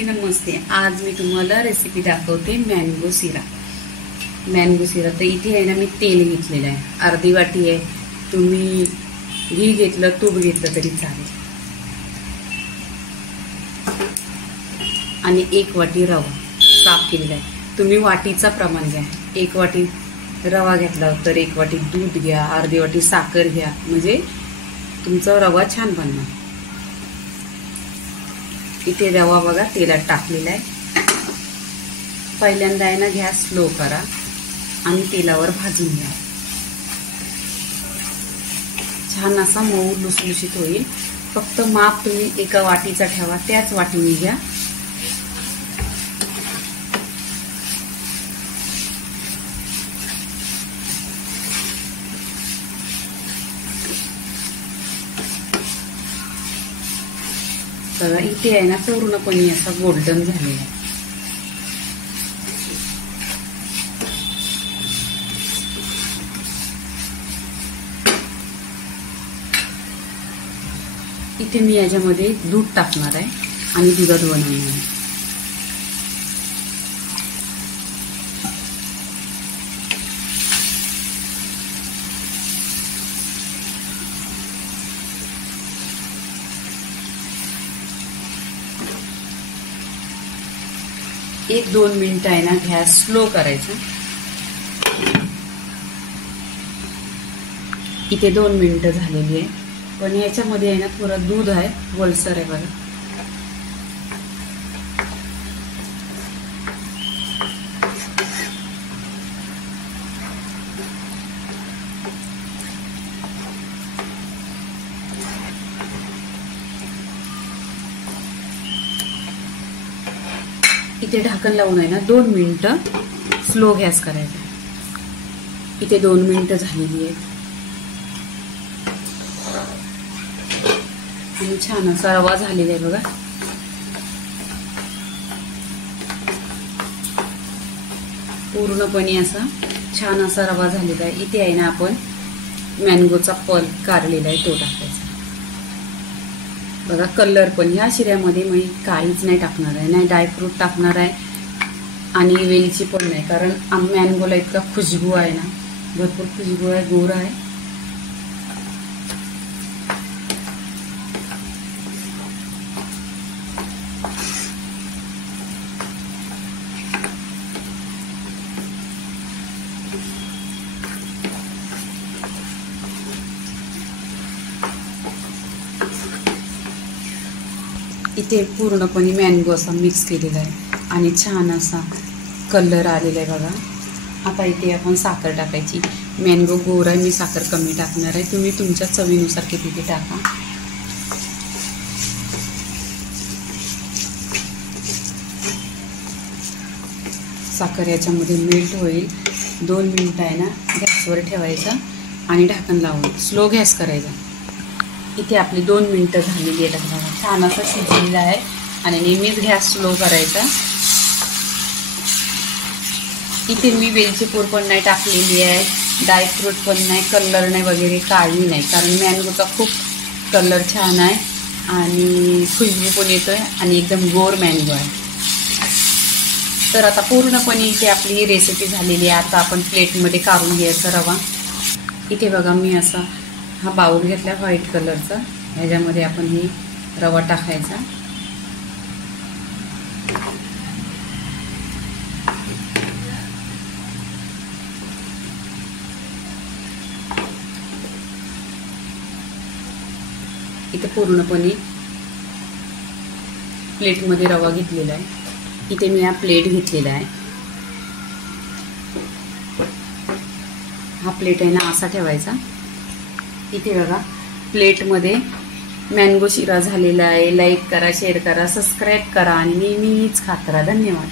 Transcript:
नमस्ते, आज मी तुम्हाला रेसिपी दाखवते मँगो शिरा। मँगो शिरा तर इथे आहे ना, मी तेल घेतलेलं आहे, अर्धी वाटी आहे। तुम्ही घी घेतलं, तूप घेतलं तरी चालेल। आणि 1 वाटी रवा साफ केलेला आहे। तुम्ही वाटीचा प्रमाण घ्या, 1 वाटी रवा घेतला तर 1 वाटी दूध घ्या, अर्धी वाटी साखर घ्या, म्हणजे तुमचा रवा छान बनणार। इथे रवा बघा तेलात टाकलेला आहे। पहिल्यांदा आहे ना, गॅस स्लो करा आणि तेलावर भाजून घ्या। छान असा मऊ लुसलुशीत होईल। फक्त माप तुम्ही एका वाटीचा ठेवा, त्याच वाटीने घ्या। तर इथे आहे ना, पूर्णपणे असा गोल्डन झालेला आहे। इथे मी याच्यामध्ये दूध टाकणार आहे आणि दुधात बनवणार आहे। एक 2 मिनिट आहे ना, गॅस स्लो करायचा। इथे 2 मिनिटं झालेली आहे, पण याच्यामध्ये आहे ना थोडं दूध आहे, वलसर आहे बघा। इथे ढाकण लावून आहे ना 2 मिनिटं स्लो गॅस करायचा। इथे 2 मिनिटं झालेली आहेत आणि छान असा रवा झालेला आहे बघा। पूर्णपणे असा छान असा रवा झालेला आहे। इथे आहे ना, आपण मँगोचा पल्प काढलेला आहे, तो टाकायचा बघा। कलर पण ह्या शिऱ्यामध्ये मी काहीच नाही टाकणार आहे, नाही ड्रायफ्रूट टाकणार आहे आणि वेलची पण नाही, कारण मँगोला इतका खुशबू आहे ना, भरपूर खुशबू आहे, गोड आहे। इथे पूर्णपणे मँगो असा मिक्स केलेला आहे आणि छान असा कलर आलेला आहे बघा। आता इथे आपण साखर टाकायची। मँगो गोड आहे, मी साखर कमी टाकणार आहे, तुम्ही तुमच्या चवीनुसार किती टाका। साखर याच्यामध्ये मेल्ट होईल। 2 मिनिटं आहे ना, गॅसवर ठेवायचा आणि ढाकण लावून स्लो गॅस करायचा। इथे आपली 2 मिनिटं झालेली आहेत बघा, छान असं शिजलेलं आहे आणि नेहमीच गॅस स्लो करायचा। इथे मी वेलची पूड पण नाही टाकलेली आहे, ड्रायफ्रूट पण नाही, कलर नाही वगैरे काही नाही, कारण मँगोचा खूप कलर छान आहे आणि खुशबू पण येतोय आणि एकदम गोड मँगो आहे। तर आता पूर्णपणे इथे आपली ही रेसिपी झालेली आहे। आता आपण प्लेटमध्ये काढून घ्यायचा रवा। इथे बघा, मी असा हा बाउल घेतला व्हाईट कलरचा, ह्याच्यामध्ये आपण ही रवा टाकायचा। इथे पूर्णपणे प्लेटमध्ये रवा घेतलेला आहे। इथे मी हा प्लेट घेतलेला आहे। हा प्लेट आहे ना, असा ठेवायचा। इथे बघा, प्लेटमध्ये मँगो शिरा झालेला आहे। लाईक करा, शेअर करा, सबस्क्राईब करा आणि नेहमीच खात राहा। धन्यवाद।